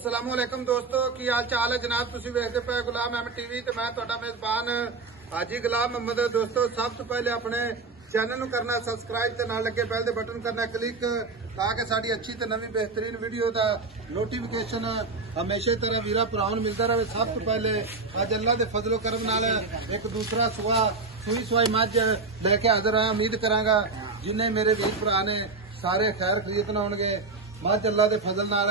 अस्सलामुअलैकुम दोस्तों की हाल चाल है जनाब। तुसी वेखदे पे गुलाम अहमद टीवी ते मैं तुहाडा मेजबान हाजी गुलाम अहमद। दोस्तों सब तो पहले अपने चैनल नूं करना सबसक्राइब ते नाल लगे बेल दे बटन करना क्लिक ताकि साडी अच्छी ते नवी बेहतरीन वीडियो दा नोटिफिकेशन हमेशा तरह वीरा भरावां नूं मिलदा रहे। सब तो पहले अज अल्लाह दे फजलो करम नाल एक दूसरा सूई सवाई मझ लेके हाजिर आया। उम्मीद करांगा जिन्हें मेरे वीर भरा ने सारे खैर खरीदन आउणगे। मझ अल्लाह के फजल नाल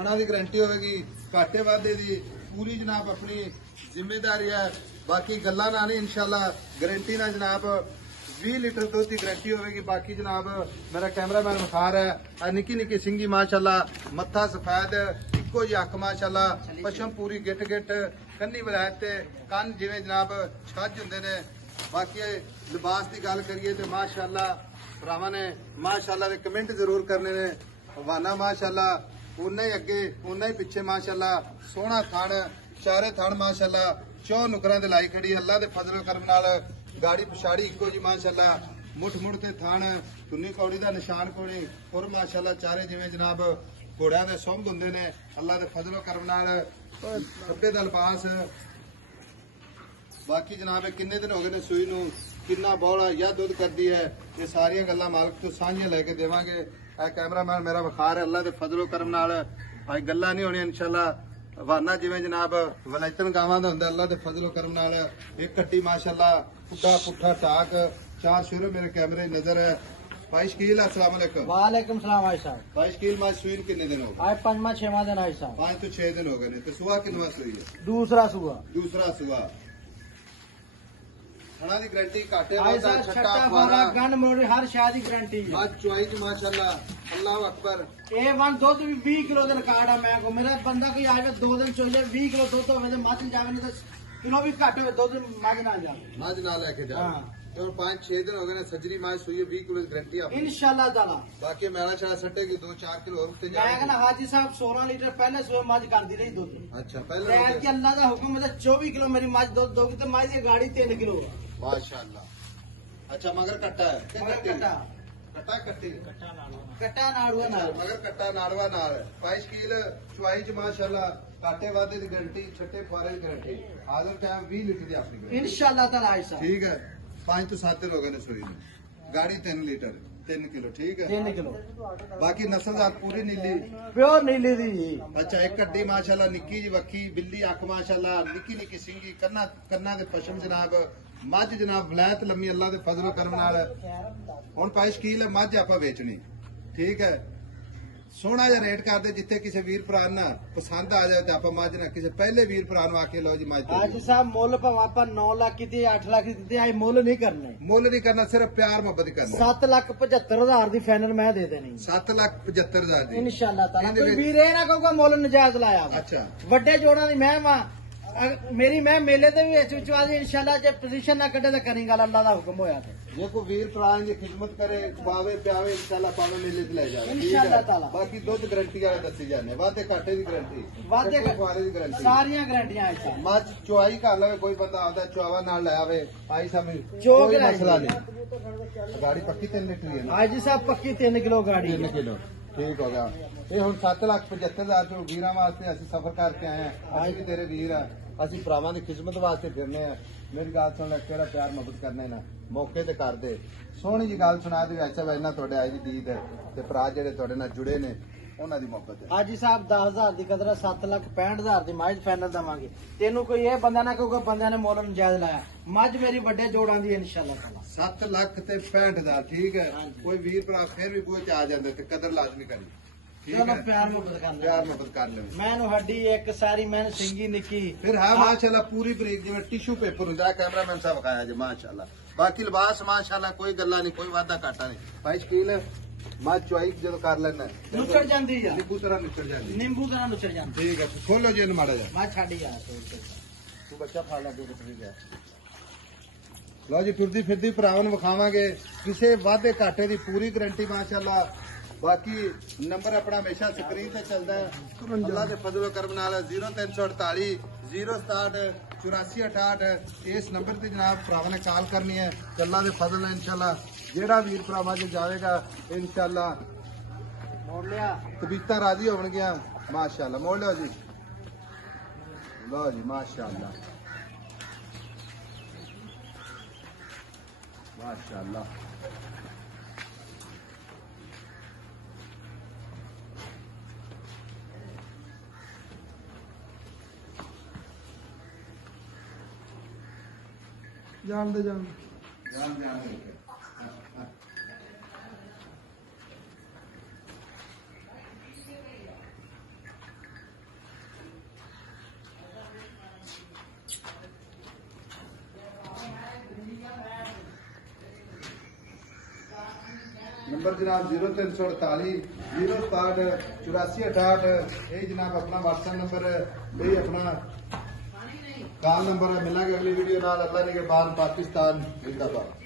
अणा की गारंटी होगी, घाटे वाधे की पूरी जनाब अपनी जिम्मेदारी है। बाकी गल्लां ना नहीं इंशाल्लाह गारंटी ना जनाब 20 लीटर दूध की गारंटी होगी। बाकी जनाब मेरा कैमरामैन बुखार है निकी निकी सिंगी माशाल्लाह, मत्था सफेद इको जी अख माशाल्लाह, पशम पूरी गिट गिट कन्नी वलैत कन जिवें जनाब छज हुंदे ने। बाकी लिबास की गल करिए तो माशाल्लाह भरावां ने माशाल्लाह दे कमेंट जरूर करने ने। हवाना माशाल्लाह उन्ना ही अगे उन्ना ही पिछे माशाल्लाह सोहना थण चारे थण माशाल्लाह चौ नुकरां दे लाई खड़ी। अल्लाह दे फजल करम नाल गाड़ी पिछाड़ी इको जी माशाल्लाह मुठ मुठ ते थण तुन्नी कौड़ी दा निशान कोणी और माशाल्लाह चारे जिवें जनाब घोड़ियां दे सुंभ हुंदे ने। अल्लाह दे फजल करम नाल खब्बे दा लिबास। बाकी जनाब किन्ने दिन हो गए ने सूई नूं, किन्ना बौला या दुध करदी है, ये सारियां गल्लां मालक तो साझियां लेके देवांगे। कैमरामैन मेरा बुखार है, अल्लाह के फजलो करम नाल भाई गल्लां नहीं होनी इंशाल्लाह। हवाना जिवें जनाब वलैतन गावां दा हुंदा, अल्लाह के फजलो करम नाल एक कट्टी माशाल्लाह पुट्ठा पुट्ठा टाक चार शुरू मेरे कैमरे नजर है। भाई शकील अस्सलाम वालेकुम। वालेकुम सलाम भाई साहब। भाई शकील मां सूई किन्ने दिन हो गए? आज 5वां 6वां दिन भाई साहब। 5 तो 6 दिन हो गए ने। तो सुआ किनवा सूई है? दूसरा सुआ। दूसरा सुआ। हणा दी गारंटी घाटे भाई वादा साहब छट्टा छट्टा फवारा फवारा गंड मोड़ी हर शादी की गारंटी है। आज चुआई च माशाल्लाह अल्लाह अकबर। A1 दुध भी 20 किलो का रिकॉर्ड है। मैं को मेरा बंदा कोई आवे 2 दिन चोले 20 किलो दुध होवे ते मझ जावे नहीं तो किलो भी घट होवे दुध मझ ना जावे। मझ ना लेके जा। हां तो 5-6 दिन हो गए ने सजरी मां सूई है 20 किलो की गारंटी आपकी इंशाल्लाह ताला। बाकी मेरा शायद सटेगी 2-4 किलो और उत्ते मैं कहना हाजी साहब 16 लीटर पहले सुबह मझ कर दी रही दुध। अच्छा पहले खैर कि अल्लाह का हुक्म है 24 किलो मेरी मझ दुध दोगी तो मझ की गाड़ी 3 किलो है माशाल्लाह। अच्छा मगर कट्टा है कि मगर कट्टी? कट्टा कट्टा कट्टी कट्टा नाड़ुआ नाल मगर कट्टा नाड़वा नाल। भाई शकील चुआई च माशाल्लाह घाटे वादे की गारंटी छट्टे फुआरे की गारंटी हाजिर टाइम 20 लीटर की अपनी गारंटी इंशाल्लाह ताला हाजी साहब। ठीक है। 5 तो 7 दिन हो गए ने सूई में, गाड़ी 3 लीटर 3 किलो ठीक है। 3 किलो बाकी नस्लदार पूरी नीली प्योर नीली दी। अच्छा एक कड्डी माशाल्लाह निक्की जी वक्की बिल्ली अख माशाल्लाह निक्की निक्की सिंगी कन्ना दे पशम जनाब मझ जनाब वलैत लम्मी अल्लाह दे फजल करम नाल। हुण भाई शकील है मझ आपां वेचनी ठीक है, सोहना जिहा रेट करदे जिथे किसी वीर भरा ना पसंद आ जाए तो आप मझ ना किसी पहले वीर भरा नूं आके लो जी मझ हाजी साहब मुल भावें आपां 9 लाख की दी 8 लाख की दी आई मुल नहीं करने। मुल नहीं करना, सिर्फ प्यार मोहब्बत ही करना। 7,75,000 दी फाइनल मैं दे देनी 7,75,000 दी इंशाल्लाह ताला। कोई वीर ये ना कहूगा मुल नजायज लाया। अच्छा वड्डे जोड़ा दी मैं वा मेरी मैं मेले ते भी विच वादी इंशाल्लाह जे पोजीशन ना कटे तो करी गल अल्लाह दा हुक्म होया ते जे कोई वीर भरा दी खिदमत करे पावे प्यावे इंशाल्लाह पावे मेले ते ले जावे इंशाल्लाह ताला। बाकी दुध गारंटी वाले दसी जाने वादे घाटे की गारंटी वादे फुआरे की गारंटी सारियां गारंटियां है साहब। मझ चुआई कर लवे कोई बंदा आदा चुआवा नाल ले आवे आई साहब जो कोई कराई मसला नहीं। गाड़ी पक्की 3 लीटर है ना? हाजी साहब पक्की 3 किलो गाड़ी 3 किलो ठीक हो गया। ये हुण 7,75,000 जो वीरां वास्ते असि सफर करके आए हैं। असीं भी तेरे वीर आ, असि भरावां दी खिदमत वास्ते फिरने आ। मेरी गल सुन ले केड़ा प्यार मोहब्बत करने ना मौके ते कर दे। सोहनी जी गल सुना दे अच्छा भाई ना तुहाडे आई दी दीद ते भरा जेहड़े तुहाडे नाल जुड़े ने उन्हां दी मोहब्बत है। हाजी साहब 10,000 की कदर 7,65,000 की मझ फाइनल देवांगे। तेनू कोई ये बंदा ना कहूगा बंदे ने मोल नजायज लाया। मझ मेरी बड़े जोड़ां दी इंशाल्लाह ताला 7,65,000 ठीक है। कोई वीर भरा फिर भी बूहे च आ जांदे ते कदर लाजमी करनी ठीक चलो है। प्यार मोहब्बत कर प्यार मोहब्बत कर ले। मैनू हड्डी एक सारी मैंने सिंगी निकी फिर है माशाल्लाह पूरी बरीक जिवें टिश्यू पेपर हुंदा है। कैमरामैन साहब विखाया जी माशाल्लाह। बाकी लिबास माशाल्लाह कोई गल्ला नहीं, कोई वादा घाटा नहीं। भाई शकील मझ चुआई जो कर लेना नुचड़ जांदी है, नींबू तरह निकल जाती नींबू तरह नुचड़ जांदी। ठीक है। खोलो जी माड़ा जा मैं छाड़ी यार तू बच्चा फा ला गया। लो जी टुरदी फिरदी भरावां नूं विखावांगे किसी वादे घाटे की पूरी गारंटी माशाल्लाह। बाकी नंबर अपना हमेशा स्क्रीन से चलता है अल्लाह के फजल करम नाल 0348 067 8468 इस नंबर से जनाब भरावां ने कॉल करनी है। अल्लाह के फजल है इंशाल्लाह जेड़ा वीर भरावां च जाएगा इंशाल्लाह तबीयतां राजी होणगियां माशाल्लाह मोड़ लो जी, लो जी माशाल्लाह माशाल्लाह। जान दे जान जान जान नंबर जनाब 0348 067 8468। यही जनाब अपना व्हाट्सएप नंबर, यही अपना कॉल नंबर है। मिलेंगे अगली वीडियो नाल। अल्लाह ने के बाद पाकिस्तान जिंदाबाद।